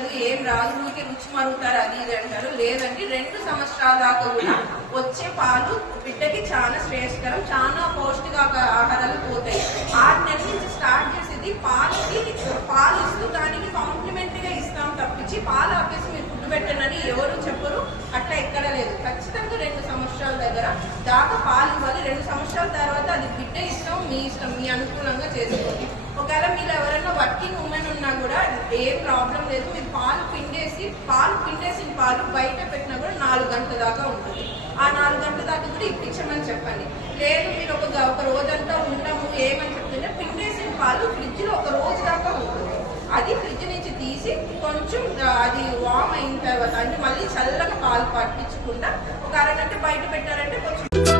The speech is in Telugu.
ఉండదు, ఏం రాదు, ఊరికి రుచి మరుగుతారు అది ఇది అంటారు. లేదండి, 2 సంవత్సరాల దాకా కూడా వచ్చే పాలు బిడ్డకి చాలా శ్రేయస్కరం, చాలా పౌష్టిక ఆహారాలు పోతాయి. 6 నెలల నుంచి స్టార్ట్ చేసేది పాలు ఇస్తూ దానికి కాంప్లిమెంటరీగా ఇస్తాం తప్పించి పాలు ఆపేసి మీరు ఫుడ్ పెట్టండి ఎవరు చెప్పరు. అట్లా ఎక్కడ లేదు. ఖచ్చితంగా 2 సంవత్సరాల దగ్గర దాకా పాలు ఇవ్వాలి. 2 సంవత్సరాల తర్వాత అది బిడ్డ ఇష్టం, మీ ఇష్టం, మీ అనుకూలంగా చేసుకోండి. ఒకవేళ మీరు ఎవరైనా వర్కింగ్ ఉమెన్ ఉన్నా కూడా ఏం ప్రాబ్లం లేదు. మీరు పిండేసిన పాలు బయట పెట్టినా కూడా 4 గంటల దాకా ఉంటుంది. ఆ 4 గంటల దాకా కూడా ఇప్పించమని చెప్పండి. లేదు మీరు ఒక రోజంతా ఉండము ఏమని చెప్తుంటే పిండేసిన పాలు ఫ్రిడ్జ్ లో 1 రోజు దాకా ఉంటుంది. అది ఫ్రిడ్జ్ నుంచి తీసి కొంచెం అది వామ్ అయిన తర్వాత అంటే మళ్ళీ చల్లగా పాలు పట్టించకుండా ఒక అరగంట బయట పెట్టారంటే కొంచెం